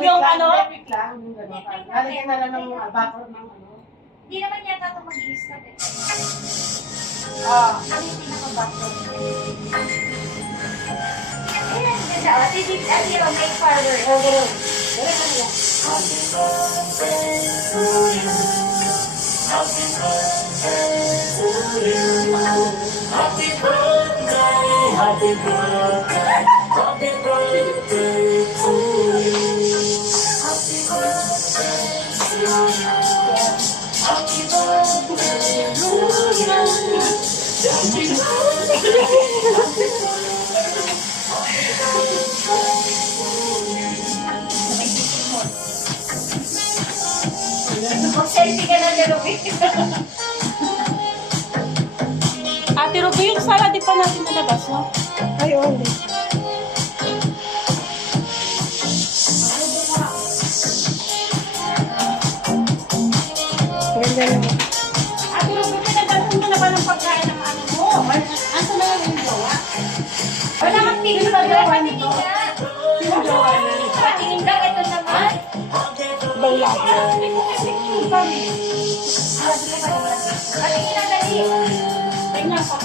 yung ano? Epic lang, yung gano'n. Lalagyan na lang ng backward ng ano. Hindi naman yata ito mag-i-start eh. Ano yung pinaka-backward? Ayan, ganda. O, titig, zero, make forward. Gano'n. Gano'n lang yan. Mag-selfie ka na, Jerobi. Ate Ruby, yung sala di pa natin nalabas, no? Ay, oo. Ganda naman. Ate Ruby, pinagdasan mo na ba ng pagkain ng ano mo? Ano na yung jowa? Wala kang tingin sa doon. Patingin ka. Sino gawa na? Patingin ka. Ito naman. Ibang lagi. Patingin na dali. Tingnan ko.